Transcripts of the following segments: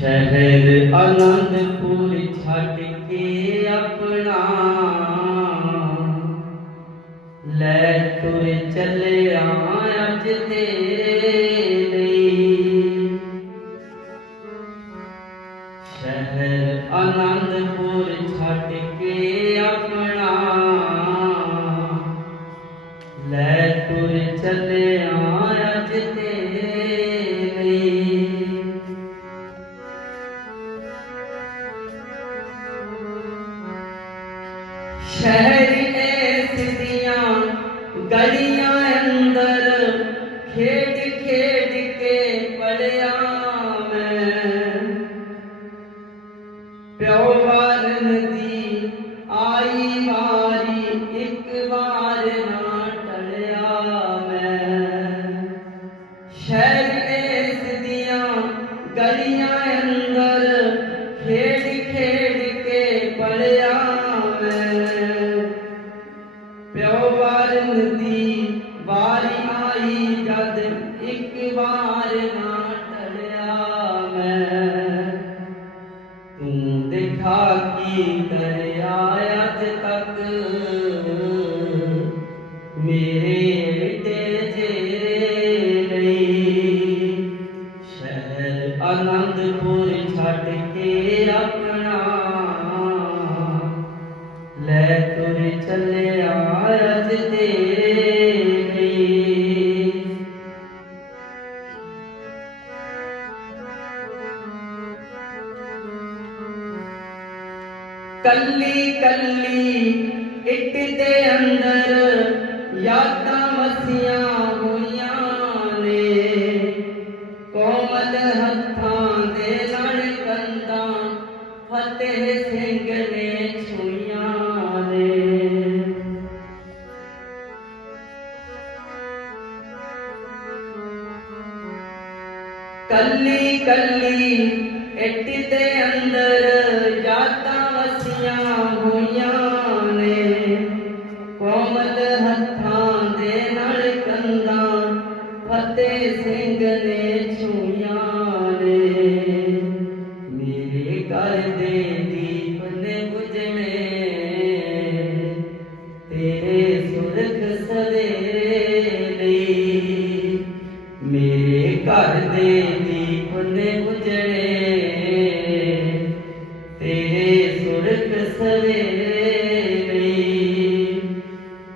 ਸ਼ਹਿਰ ਆਨੰਦਪੁਰ ਛੱਡ ਕੇ ਆਪਣਾ। ਲੈ ਤੁਰ ਚੱਲਿਆ ਅੱਜ ਤੇਰੇ ਸ਼ਹਿਰ ਇਸ ਦੀਆਂ ਗਲੀਆਂ ਅੰਦਰ ਖੇਡ ਖੇਡ ਕੇ ਪੜਿਆ ਦੀ ਵਾਰੀ ਆਈ ਜਦ ਇੱਕ ਵਾਰ ਨਾ ਟਲਿਆ ਮੈਂ। ਤੂੰ ਦੇਖਾ ਕੀ ਕਰਿਆ ਅੱਜ ਤੱਕ। ਮੇਰੇ ਤੇ ਕੱਲੀ ਕੱਲੀ ਇੱਟ ਦੇ ਅੰਦਰ ਯਾਦਾਂ ਵਸੀਆਂ ਹੋਈਆਂ ਨੇ। ਕੋਮਲ ਹੱਥਾਂ ਦੇ ਨਾਲ ਕੰਦਾਂ ਫਤਿਹ ਸਿੰਘ ਨੇ ਛੁਈਆਂ ਨੇ। ਕੱਲੀ ਕੱਲੀ ਇੱਟ ਦੇ ਅੰਦਰ ਵਸੀਆਂ ਹੋਈਆਂ ਨੇ। ਕੋਮਲ ਹੱਥਾਂ ਦੇ ਨਾਲ ਕੰਦਾਂ ਫਤਿਹ ਸਿੰਘ ਨੇ ਛੂਈਆਂ ਨੇ। ਮੇਰੇ ਘਰ ਦੇ ਦੀਪ ਨੇ ਬੁਝਣੇ ਤੇਰੇ ਸੁਰਖ ਸਵੇਰੇ ਤੇਰੇ ਸਵੇਰੇ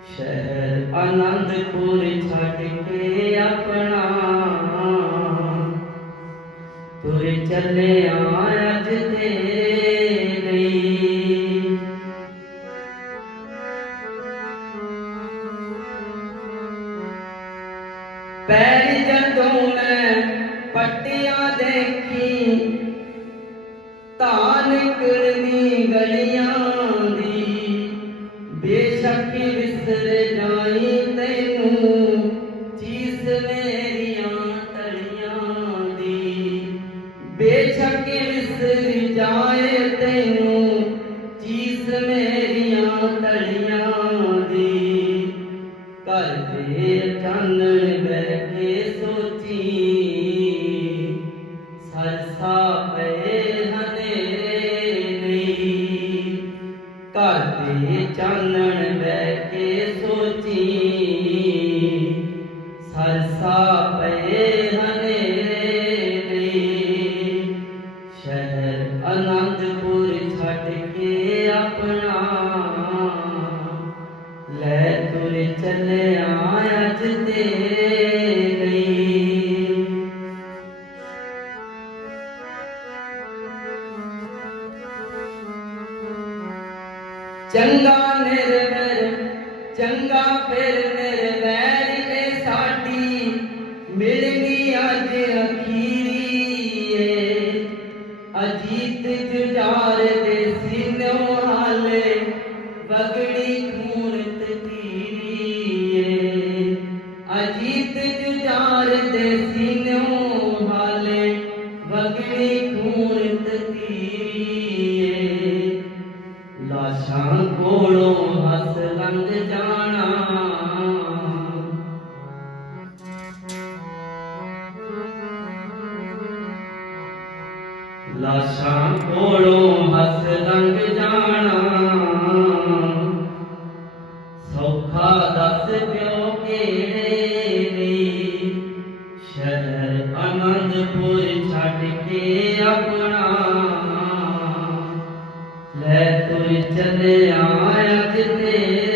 ਸ਼ਹਿਰ ਆਨੰਦਪੁਰ ਛੱਡ ਕੇ ਆਪਣਾ। ਤੁਰ ਚੱਲਿਆ ਅੱਜ ਤੇਰੇ ਲਈ ਪੈਰ ਜਦੋਂ ਮੈਂ ਪੱਟੀਆਂ ਦੇਖੀ ਬੇਸ਼ੱਕ ਵਿਸਰ ਜਾਏ ਤੈਨੂੰ ਚੀਜ਼ ਮੇਰੀਆਂ ਤਲੀਆਂ ਦੀ। ਘਰ ਦੇ ਚਾਨਣ ਬਹਿ ਕੇ ਸੋਚੀ, ਸਰਸਾ ਪਏ ਹਨੇਰੇ। ਲਈ ਘਰ ਦੇ ਚਾਨਣ ਬਹਿ ਕੇ ਸੋਚੀ, ਸਰਸਾ ਚੰਗਾ ਨਿਰਵੈਰ ਚੰਗਾ ਫਿਰ ਨਿਰਵੈਰ ਇਹ ਸਾਡੀ ਮਿਲਣੀ ਅੱਜ। ਲਾਸ਼ਾਂ ਕੋਲੋਂ ਹੱਸ ਲੰਘ ਜਾਣਾ। ਸੌਖਾ ਦੱਸ ਪਿਓ ਕਿਹੜੇ ਨੀ? ਸ਼ਹਿਰ ਆਨੰਦਪੁਰ ਛੱਡ ਕੇ ਆਪਣਾ। ਲੈ ਤੁਰ ਚੱਲਿਆ ਅੱਜ ਤੇਰੇ